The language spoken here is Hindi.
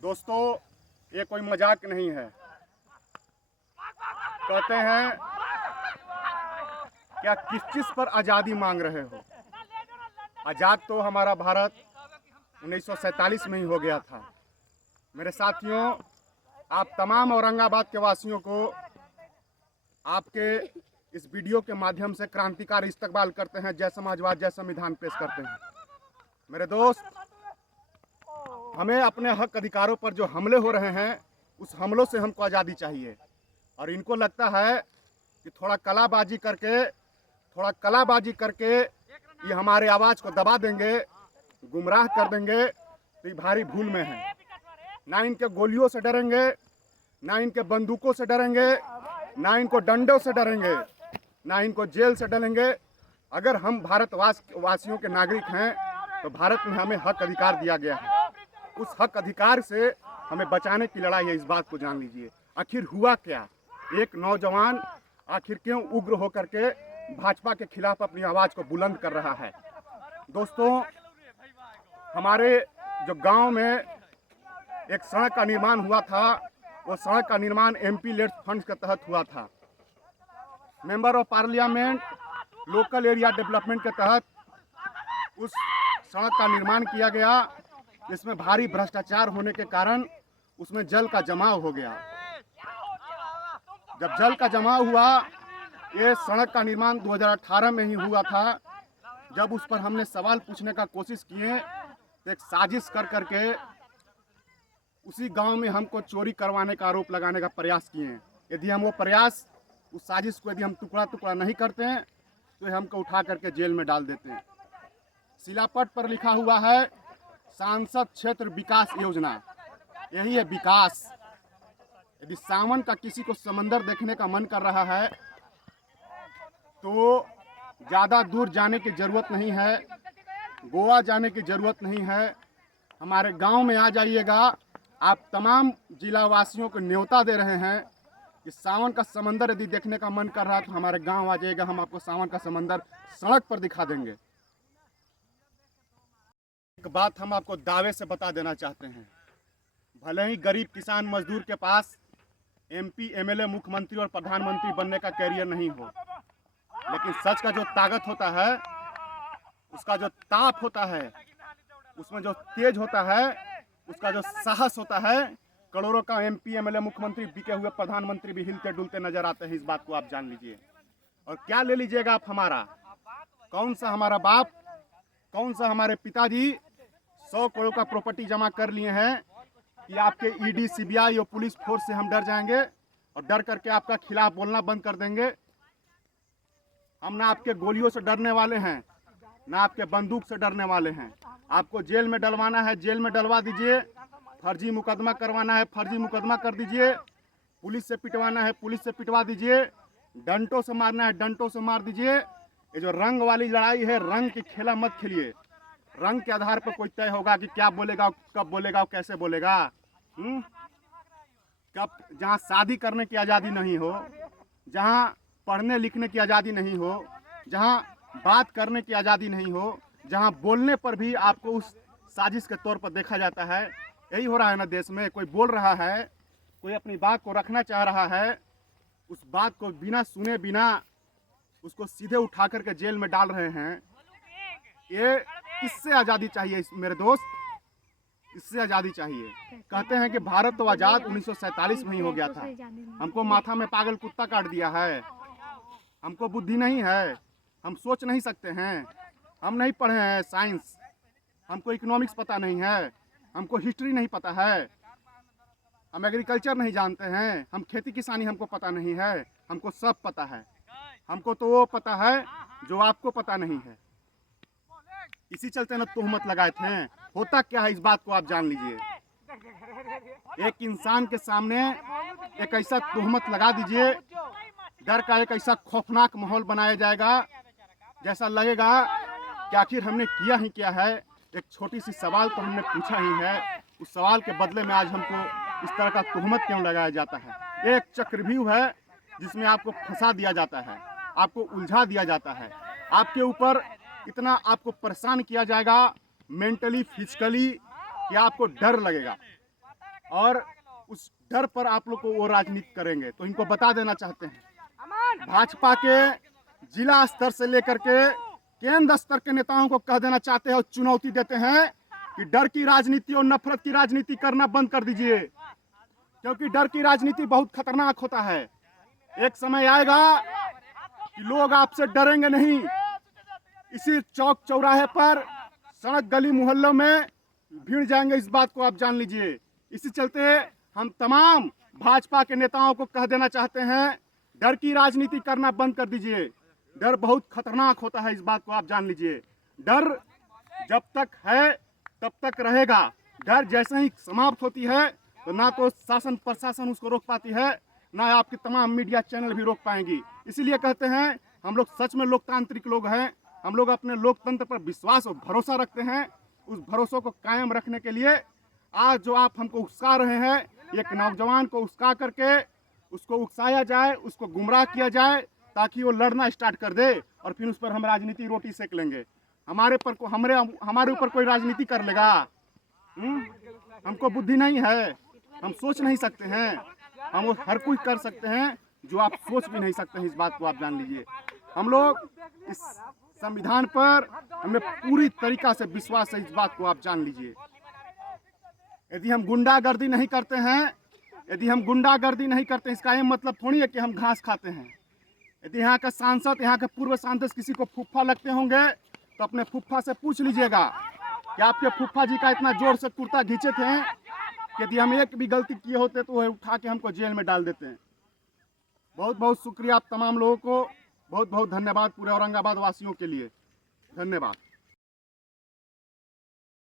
दोस्तों, ये कोई मजाक नहीं है। कहते हैं क्या किस चीज पर आज़ादी मांग रहे हो? आज़ाद तो हमारा भारत 1947 में ही हो गया था। मेरे साथियों, आप तमाम औरंगाबाद के वासियों को आपके इस वीडियो के माध्यम से क्रांतिकारी इस्तकबाल करते हैं। जय समाजवाद, जय संविधान पेश करते हैं। मेरे दोस्त, हमें अपने हक अधिकारों पर जो हमले हो रहे हैं, उस हमलों से हमको आज़ादी चाहिए। और इनको लगता है कि थोड़ा कलाबाजी करके ये हमारे आवाज़ को दबा देंगे, गुमराह कर देंगे, तो ये भारी भूल में है। ना इनके गोलियों से डरेंगे, ना इनके बंदूकों से डरेंगे, ना इनको डंडों से डरेंगे, ना इनको जेल से डरेंगे। अगर हम भारतवासियों के नागरिक हैं तो भारत में हमें हक अधिकार दिया गया है। उस हक अधिकार से हमें बचाने की लड़ाई है, इस बात को जान लीजिए। आखिर हुआ क्या? एक नौजवान आखिर क्यों उग्र होकर के भाजपा के खिलाफ अपनी आवाज़ को बुलंद कर रहा है? दोस्तों, हमारे जो गांव में एक सड़क का निर्माण हुआ था, वो सड़क का निर्माण MP लेड फंड के तहत हुआ था। Member of parliament local area development के तहत उस सड़क का निर्माण किया गया, जिसमें भारी भ्रष्टाचार होने के कारण उसमें जल का जमाव हो गया। जब जल का जमाव हुआ, ये सड़क का निर्माण 2018 में ही हुआ था। जब उस पर हमने सवाल पूछने का कोशिश किए तो एक साजिश कर करके उसी गांव में हमको चोरी करवाने का आरोप लगाने का प्रयास किए। यदि हम वो प्रयास, उस साजिश को यदि हम टुकड़ा टुकड़ा नहीं करते हैं तो हमको उठा करके जेल में डाल देते हैं। शिलापट पर लिखा हुआ है सांसद क्षेत्र विकास योजना। यही है विकास। यदि सावन का किसी को समंदर देखने का मन कर रहा है तो ज़्यादा दूर जाने की ज़रूरत नहीं है, गोवा जाने की ज़रूरत नहीं है। हमारे गांव में आ जाइएगा। आप तमाम जिलावासियों को न्योता दे रहे हैं कि सावन का समंदर यदि देखने का मन कर रहा है तो हमारे गांव आ जाइएगा। हम आपको सावन का समंदर सड़क पर दिखा देंगे। एक बात हम आपको दावे से बता देना चाहते हैं, भले ही गरीब किसान मजदूर के पास MP MLA मुख्यमंत्री और प्रधानमंत्री बनने का कैरियर नहीं हो, लेकिन सच का जो ताकत होता है, उसका जो ताप होता है, उसमें जो तेज होता है, उसका जो साहस होता है, करोड़ों का MP MLA मुख्यमंत्री बिके हुए प्रधानमंत्री भी हिलते डुलते नजर आते हैं। इस बात को आप जान लीजिए। और क्या ले लीजिएगा आप हमारा? कौन सा हमारा बाप, कौन सा हमारे पिताजी 100 करोड़ का प्रॉपर्टी जमा कर लिए हैं कि आपके ED CBI और पुलिस फोर्स से हम डर जाएंगे और डर करके आपका खिलाफ बोलना बंद कर देंगे? हम ना आपके गोलियों से डरने वाले हैं, ना आपके बंदूक से डरने वाले हैं। आपको जेल में डलवाना है, जेल में डलवा दीजिए। फर्जी मुकदमा करवाना है, फर्जी मुकदमा कर दीजिए। पुलिस से पिटवाना है, पुलिस से पिटवा दीजिए। डंटों से मारना है, डंटों से मार दीजिए। ये जो रंग वाली लड़ाई है, रंग की खेला मत खेलिए। रंग के आधार पर कोई तय होगा कि क्या बोलेगा, कब बोलेगा, कैसे बोलेगा। कब जहाँ शादी करने की आज़ादी नहीं हो, जहाँ पढ़ने लिखने की आज़ादी नहीं हो, जहाँ बात करने की आज़ादी नहीं हो, जहाँ बोलने पर भी आपको उस साजिश के तौर पर देखा जाता है। यही हो रहा है ना देश में। कोई बोल रहा है, कोई अपनी बात को रखना चाह रहा है, उस बात को बिना सुने बिना उसको सीधे उठा करके जेल में डाल रहे हैं। ये इससे आज़ादी चाहिए मेरे दोस्त, इससे आज़ादी चाहिए। कहते हैं कि भारत तो आज़ाद 1947 में ही हो गया था। हमको माथा में पागल कुत्ता काट दिया है। हमको बुद्धि नहीं है, हम सोच नहीं सकते हैं, हम नहीं पढ़े हैं साइंस, हमको इकोनॉमिक्स पता नहीं है, हमको हिस्ट्री नहीं पता है, हम एग्रीकल्चर नहीं जानते हैं, हम खेती किसानी हमको पता नहीं है। हमको सब पता है। हमको तो वो पता है जो आपको पता नहीं है। इसी चलते ना तोहमत लगाए थे। होता क्या है इस बात को आप जान लीजिए। एक इंसान के सामने एक ऐसा तोहमत लगा दीजिए, डर का एक ऐसा खौफनाक माहौल बनाया जाएगा, जैसा लगेगा कि आखिर हमने किया ही क्या है। एक छोटी सी सवाल तो हमने पूछा ही है, उस सवाल के बदले में आज हमको इस तरह का तोहमत क्यों लगाया जाता है। एक चक्रव्यूह है जिसमें आपको फंसा दिया जाता है, आपको उलझा दिया जाता है, आपके ऊपर इतना आपको परेशान किया जाएगा मेंटली फिजिकली कि आपको डर लगेगा। और उस डर पर आप लोग को वो राजनीति करेंगे। तो इनको बता देना चाहते हैं, भाजपा के जिला स्तर से लेकर के केंद्र स्तर के नेताओं को कह देना चाहते हैं और चुनौती देते हैं कि डर की राजनीति और नफरत की राजनीति करना बंद कर दीजिए, क्योंकि डर की राजनीति बहुत खतरनाक होता है। एक समय आएगा कि लोग आपसे डरेंगे नहीं। इसी चौक चौराहे पर, सड़क गली मोहल्लों में भीड़ जाएंगे, इस बात को आप जान लीजिए। इसी चलते हम तमाम भाजपा के नेताओं को कह देना चाहते हैं, डर की राजनीति करना बंद कर दीजिए। डर बहुत खतरनाक होता है, इस बात को आप जान लीजिए। डर जब तक है तब तक रहेगा। डर जैसे ही समाप्त होती है तो ना तो शासन प्रशासन उसको रोक पाती है, ना आपके तमाम मीडिया चैनल भी रोक पाएंगी। इसीलिए कहते हैं, हम लोग सच में लोकतांत्रिक लोग हैं। हम लोग अपने लोकतंत्र पर विश्वास और भरोसा रखते हैं। उस भरोसे को कायम रखने के लिए आज जो आप हमको उकसा रहे हैं, एक नौजवान को उकसा करके उसको उकसाया जाए, उसको गुमराह किया जाए ताकि वो लड़ना स्टार्ट कर दे और फिर उस पर हम राजनीति रोटी सेक लेंगे। हमारे ऊपर कोई राजनीति कर लेगा? हमको बुद्धि नहीं है, हम सोच नहीं सकते हैं। हम वो हर कुछ कर सकते हैं जो आप सोच भी नहीं सकते हैं, इस बात को आप जान लीजिए। हम लोग इस संविधान पर हमें पूरी तरीका से विश्वास है, इस बात को आप जान लीजिए। यदि हम गुंडागर्दी नहीं करते हैं, इसका ये मतलब थोड़ी है कि हम घास खाते हैं। यदि यहाँ का सांसद, यहाँ के पूर्व सांसद किसी को फुफ्फा लगते होंगे तो अपने फुफ्फा से पूछ लीजिएगा कि आपके फुफ्फा जी का इतना जोर से कुर्ता खींचे थे कि यदि हम एक भी गलती किए होते तो वह उठा के हमको जेल में डाल देते हैं। बहुत बहुत शुक्रिया आप तमाम लोगों को, बहुत बहुत धन्यवाद पूरे औरंगाबाद वासियों के लिए। धन्यवाद।